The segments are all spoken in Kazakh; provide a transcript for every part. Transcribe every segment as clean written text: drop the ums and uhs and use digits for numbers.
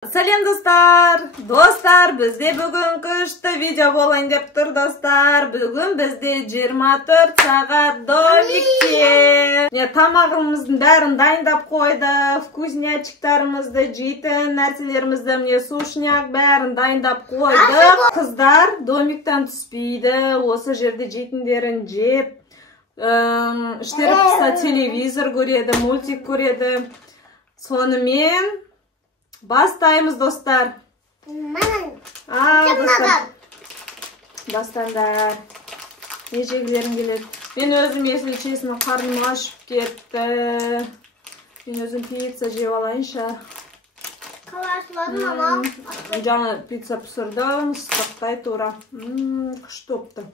Сәлем достар, бізде бүгін күшті видео болайын деп тұр достар. Бүгін бізде 24 сағат домикте. Тамағымыздың бәрін дайындап қойды. Вкуснячиктарымызды, жейтін нәрселерімізді, сушняк бәрін дайындап қойды. Қыздар домиктен түспейді. Осы жерде жейтіндерін жеп, іштері пыса телевизор көреді, мультик көреді. Сонымен бастаймыз достар. Бастаңдар. Не жегілерің келеді? Мен өзім, если честно, қарным ашып кетті. Мен өзім пицца жеп алайынша. Қалашылады, мама. Жаңа пицца пісірдім, ыстықтай тура. Күшті опты.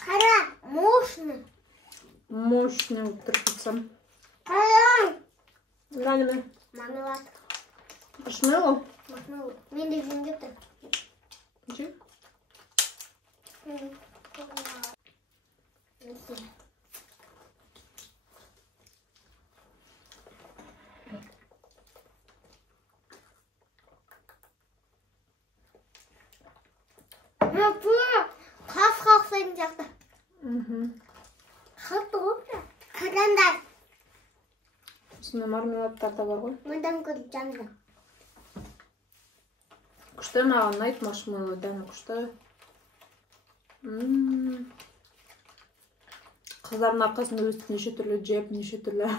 Қара, мощный. Мощный оптыр пиццам. Қара. Нәліме? Мармелад. Маршмеллоу? Маршмеллоу. Мен де жем деп тұр. Жеп? Қас сайын жақты. Қатты ғопты. Қадандар. Үстінде мармеладтар да бар ғой. Мұндан көріп жанды. Күшті маған ұнайды маршмеллоу дәмі күшті. Қыздардың арқасында өстіп неше түрлі жеп, неше түрлі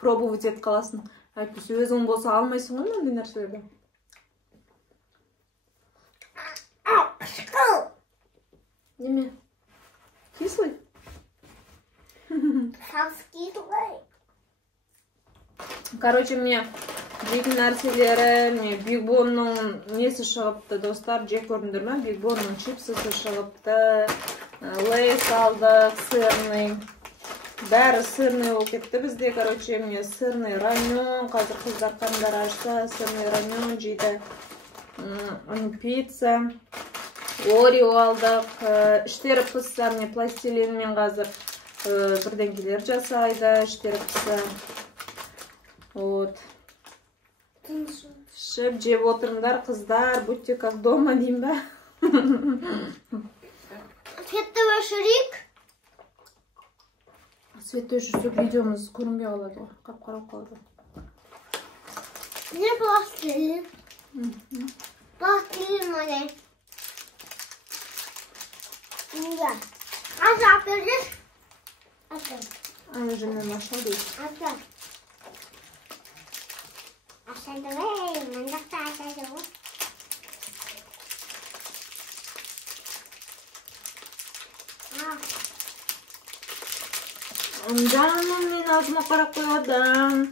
пробовать ет қаласын. Әйтпесе өзің болса алмайсың ғой мынандай нәрселерді. Неме? Кислый? Савский тұғай. Короче, мне жейтін нәрселері, Big Bonның несі шығыпты, достар, жек көрдіңдер ме? Big Bonның чипсысы шығыпты, Лейс алдық, сырный. Бәрі сырный ол кетті бізде, короче, мне сырный ранен, қазір қыздар қандар ашса, сырный ранен жейді. Пицца, Орео алдық, іштері пысса, мне пластилинмен қазір бірдеңкелер жасайды, іштері пысса. Вот. Шып жеп отырыңдар, қыздар, будьте как дома, дейм ба? Светті өшірейік. Светті өшірсек видеомыз көрінбей қалады ғой, қап-қарап қалады. Не пластилин? Пластилин ойнай. Неге? Қажа апердеш? Апер. Аны жөнмен аша дейсіз. Апер. Ашады ғой, мындақта ашады ғой. Жаным, мен азыма қарап қойғадым.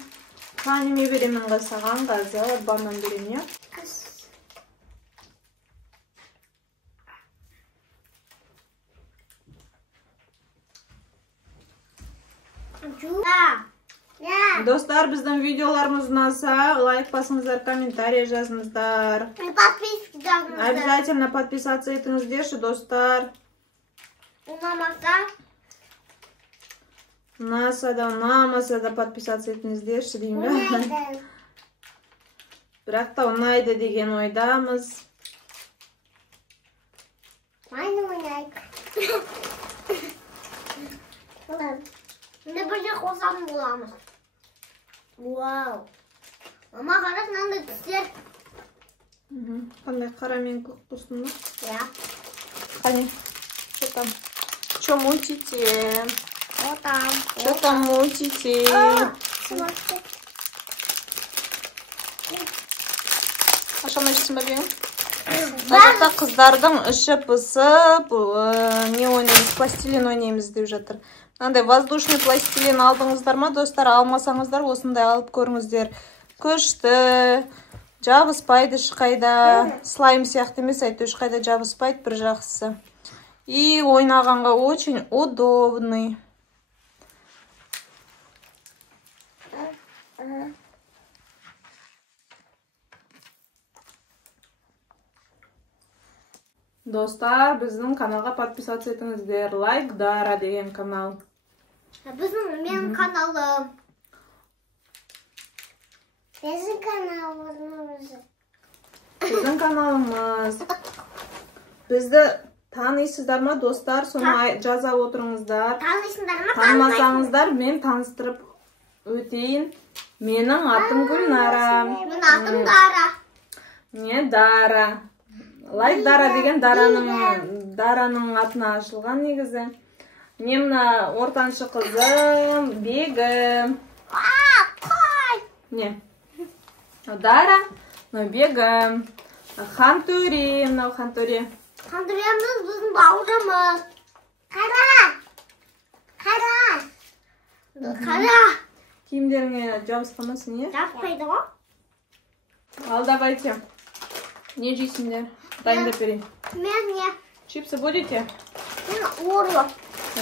Қаныме беремін ғасаған қазір, банан берем, я? Достар, біздің видеоларымыз ұнаса, лайк басыңыздар, комментарий жазыңыздар. Обязательно подписаться етіңіздерші, достар. Ұнаса да, ұнамаса да подписаться етіңіздерші, дейм бе? Бірақ та ұнайды деген ойдамыз. Майны ойнайық. Мен бірге қосатын боламыз. Вау. Мама, қарас, мынандай түстер. Қандай қара мен көк тұрсын ба? Я. Қане, что там? Что мутите? Вот там. Что там мутите? Ашамай ішсін ба бейім? Қазақта қыздардың іші пысып, не ойнаймыз, пластилин ойнаймыз деп жатыр. Мынандай воздушный пластилин алдыңыздар ма, достар? Алмасаңыздар, осындай алып көріңіздер. Күшті, жабыспайды ешқайда. Слайм сияқты емес, айтты ешқайда жабыспайды, бір жақсысы. И ойнағанға очень удобный. Достар, біздің каналға подписаться етіңіздер. Лайк Дара деген канал. Біздің мен каналым. Біздің каналымыз. Біздің каналымыз. Бізді танисыздар ма, достар? Соны жаза отырыңыздар. Танисыңдар ма? Танымасаңыздар, мен таныстырып өтейін. Менің атым Гүлнара. Менің атым Дара. Не, Дара. Лайк Дара деген Дараның атына ашылған негізі. Мына ортаншы қызым Бегім. Не. Дара, Бегім. Хантөре, мынау Хантөре. Хантөреміз біздің бауырымыз. Қара. Киімдеріңе жабысқанмасын, е? Жабыспайды ғой. Ал, давайте. Не жейсіңдер? Дайындап берейін. Мен не? Чипсы будете? Мен Орео.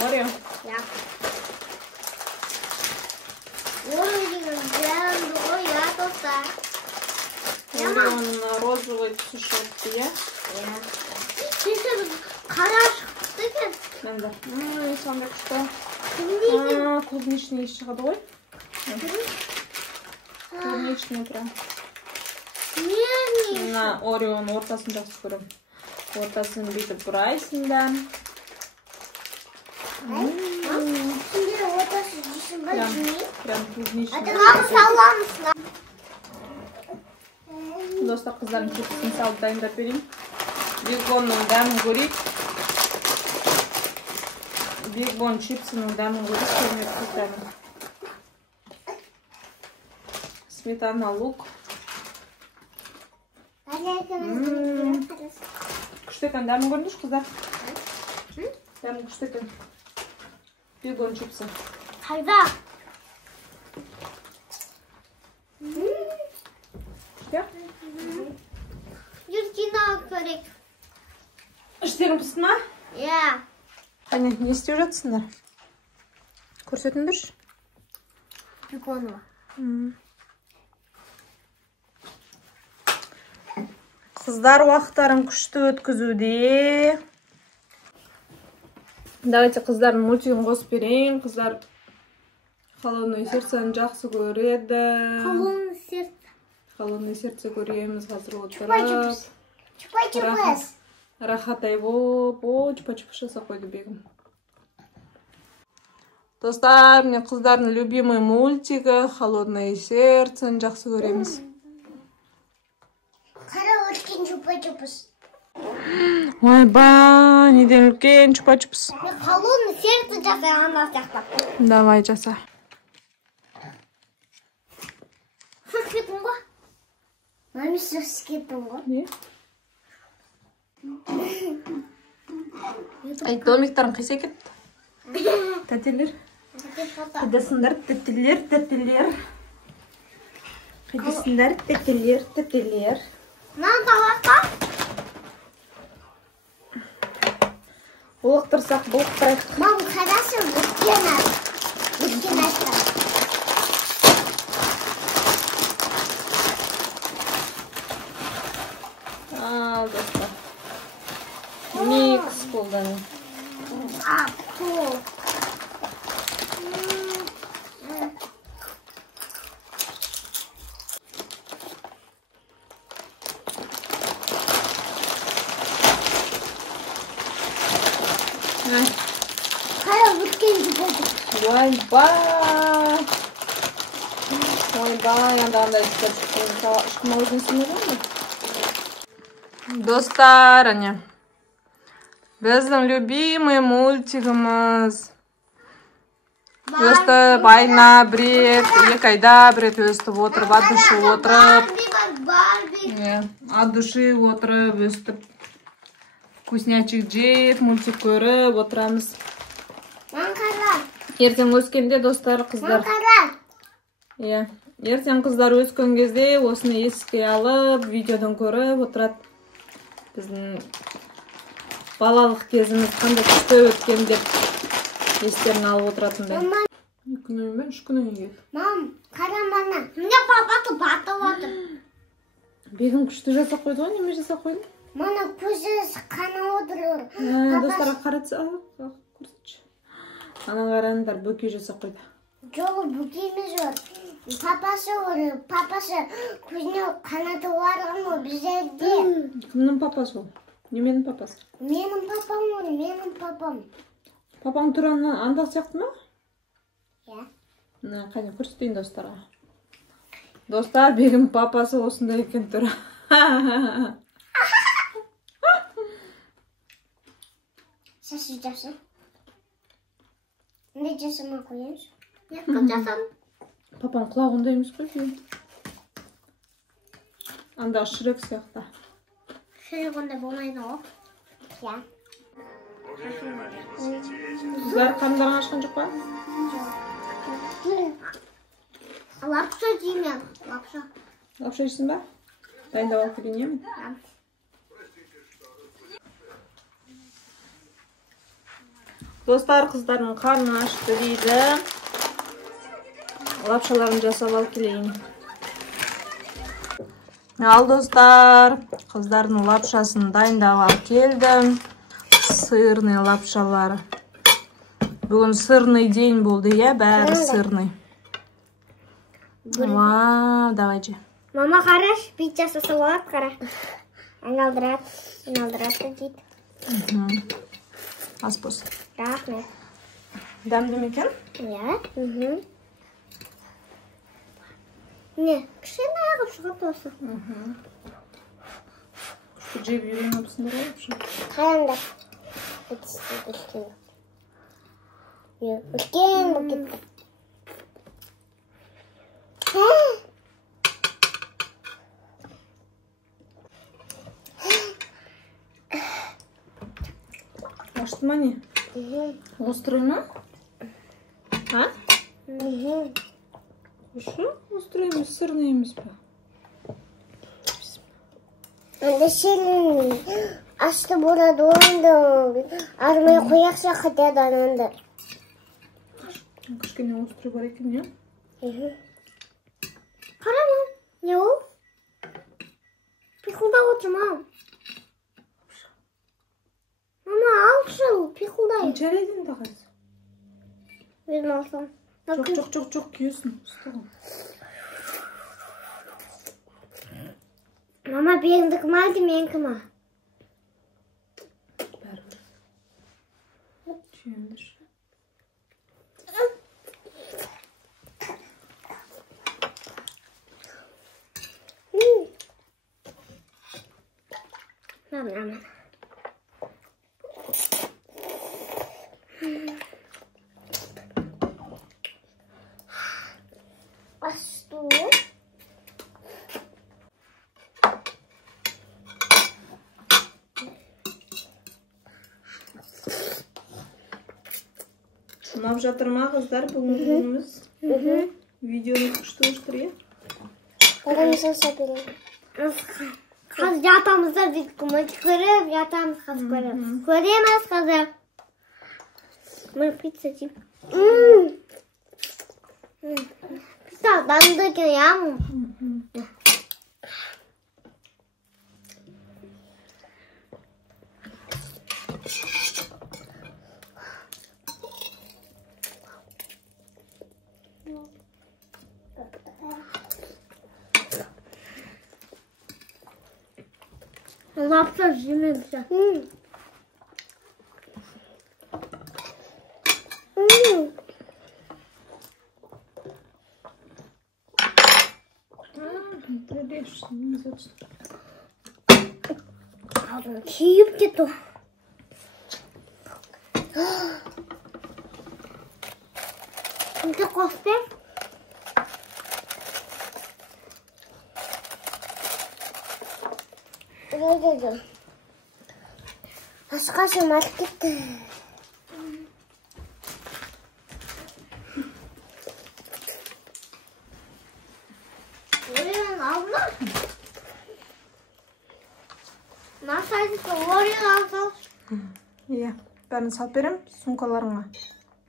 Орео? Ja. Орео деген бренд ғой, я, достар. Ореоның розовый түсі шығыпты, е? Кеше біз қара шықты екен. Мында. Сонда күшті. Клубничный шығады ғой. Клубничный прям. Мына Ореоның ортасын жақсы көрем. Ортасын бүйтіп бұрайсың да. Сендер ортасы жейсің ба, жемей? Прям клубничный. Атыңағы саламысың. Достар, қыздардың чипсысын салып дайындап берейін. Бигбонның дәмін көрейік. Бигбон чипсының дәмін көрейік. Көрмек қыздарым. Сметана, лук. Күшті екен, дәмін көрдіңіз, қыздар? Дәмін күшті екен. Бигбон чипсы. Қайда? Ертеңі алып көрек. Іштерің пісті ма? Иә. Қане, не істеп жатсыңдар? Көрсетіңдерші? Бигбонова. Қыздар уақыттарын күшті өткізуде. Давайте қыздардың мультигін қосып берейін. Қыздар «Холодное сердцені» жақсы көреді. «Холодное сердце» көреміз қазір отырып. Чупа-чупас. Рахатай боп, чупа-чупас жасап қойды Бегім. Достар, мен қыздардың любимый мультигі «Холодное сердцені» жақсы көреміз. Қара өткен чупа-чупас. Ойбай, неден үлкен чупа-чупс. Мен холодный сердце жасағанда сияқты. Давай, жаса. Сыз кеттің ғой? Мами, сыз кеттің ғой? Не? Ай, домиктарын қиса кетті. Тәтелер. Қайдасыңдар, тәтелер. Қайдасыңдар, тәтелер. Нан табаққа? Бұлықтырсақ, бұлықтырайық. Мам, қарасын, бүткен ашты. Ал, достар. Микс қолданы. Қол. Қара өткен жүгірді. Ойбай. Анда-анда ешкім өзін сүймеген бе? Достар, әне. Біздің любимый мультигіміз. Өстіп, айна бред, 2 айда бред өстіп отырып, от души отырып. От души отырып, өстіп. Вкуснячек жеп, мультик көріп отырамыз. Ман қара. Ертең өскенде, достар, қыздар. Ман қара. Иә. Ертең қыздар өскен кезде осыны еске алып, видеодан көріп отырады. Біздің балалық кезіміз қандай күшті өткен деп естерін алып отыратындай. 2 күннен бен 3 күннен келді. Мам, қара мана. Міне папаты батып отыр. Бегім күшті жасап қойды ғой, неме жасап қойды? Мана көзі қана отырыр. Достарға қаратса, көрсетші. Ана қараңдар, бөкей жасап қойды. Жоғы бүкейміз жор. Папасы көзіне қанаты бар ма біздерде? Кімнің папасы ол? Неменің папасы? Менің папам ол, менің папам. Папаң Тураннан анда сияқты ма? Иә. Қане, көрсетейін достарға. Достар, Бегім папасы осындай екен Тура. Сәсіз жасым. Не жасыма қоямыз? Яққа жасам. Папаң құлағында емес қой деймін. Анда Шрек сияқты. Шрек онда болмайды ғой. Иә. Қыздар қамдарың ашқан жоқ па? Лапша жеймін, лапша. Лапша жейсің ба? Дайындап алып келейін. Достар, қыздардың қарны ашты дейді. Лапшаларын жасап алып келейін. Ал достар, қыздардың лапшасын дайындап алып келдім. Сырный лапшалар. Бүгін сырный день болды, иә, бәрі сырный. Вау, давай же. Мама қараш, бит жасаса болады, қара. Айналдырады дейді. Ас болсын. Рахмет. Дәмді ме екен? Иә. Не, кішкене ағып шығады осы. Күшті жеп үйреніпсіңдер ғой лапша. Қараңдар. Үлкен букет. Ашты ма не? Острый ма? А? Қошы? Острый емес, сырный емес па? Онда шелін ашты болады, онда армай қояқша қатады ананда. Кішкене острый бар екен, не? Қарама, не ол? Пиқылдап отыр, мам. Мама, алшы, пиқылдай. Жарайды енді қазір. Өзім алсам. Жоқ, күйесін. Мама, беріңдік ма, деменкі ма? Бәрібір. Түйемдір. Мам. Açtı. Ұнап жатыр ма қыздар бүгінгі күніміз? Видеоны күшті иә? Орамызын сәпелейін. Қазір жатамызда біз көмек көріп, жатамыз қазір көріп. Көреміз қазір. Мен пицца жейм. Пицца дәмді екен, иә? Лапша жемейміз. Киіп кетті. Кімді қосты? Öyle. Başka market gitti. Oraya abla. Nasıl oraya alsam? Иә, бәрін салып берем, сумкаларыңа.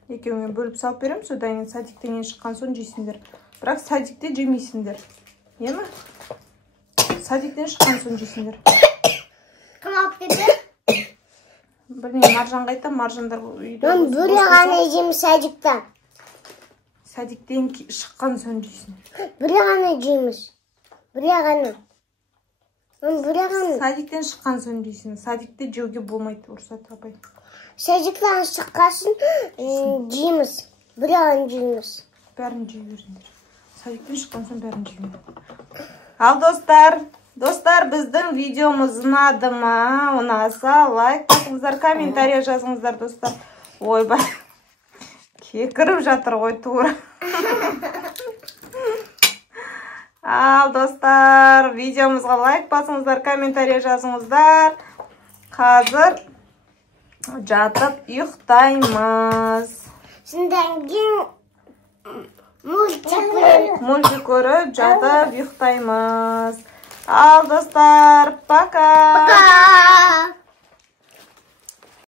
Екеуіңе бөліп салып берем, содан кейін садиктен шыққан соң жейсіңдер. Бірақ садикте жемейсіңдер. Иә ма? Садиктен шыққан соң жейсіңдер. Кім алып кетті? Білмеймін, Маржан қайта, Маржандар үйде. Мен бөле ғана жеймін садиктен. Садиктен шыққан соң жейсің. Бір ғана жейміз. Бір ғана. Садиктен шыққан соң жейсің. Садикте жеуге болмайды, ұрсат апай. Садиктен шыққасын жейміз. Бір ғана жейміз. Бәрін жей беріңдер. Садиктен шыққан соң бәрін жейміз. Ал достар, біздің видеомыз ұнады ма? Ұнаса лайк басыңыздар, комментария жазыңыздар, достар. Ойбай, кекіріп жатыр ғой тура. Ал достар, видеомызға лайк басыңыздар, комментария жазыңыздар. Қазір жатып ұйықтаймыз. Содан кейін мультик көріп жатып ұйықтаймыз. Ал достар, пока. Пока.